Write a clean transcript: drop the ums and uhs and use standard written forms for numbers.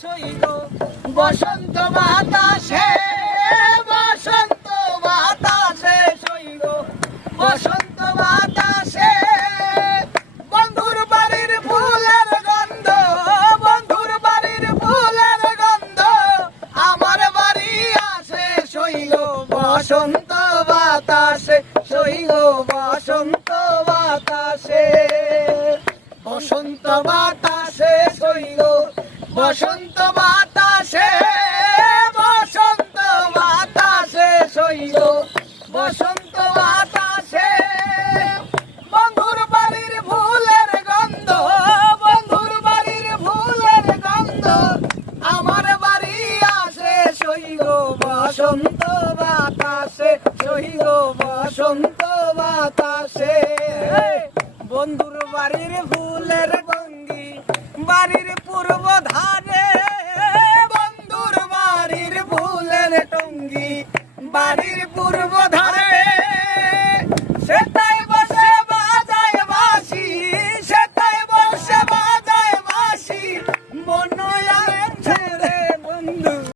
Soil বসন্ত বাতাসে, বসন্ত বাতাসে soil বসন্ত বাতাসে। বন্ধুর বাড়ির ফুলের গন্ধ, বন্ধুর বাড়ির ফুলের গন্ধ আমার বাড়ি আসে সইল বসন্ত বাতাসে, সইল বসন্ত বাতাসে। বসন্ত বাতাসে সইল বসন্ত বাতাসে, বসন্ত বাতাসে সইল বসন্ত বাতাসে। বন্ধুর বাড়ির ফুলের গন্ধ, বন্ধুর বাড়ির ফুলের গন্ধ আমার বাড়ি আসে সইল বসন্ত বাতাসে, সইল বসন্ত বাতাসে। বন্ধুর বাড়ির ফুলের ভঙ্গি বাড়ির পূর্ব ধারে, বন্ধুর বাড়ির ফুলের টঙ্গি বাড়ির পূর্ব ধারে।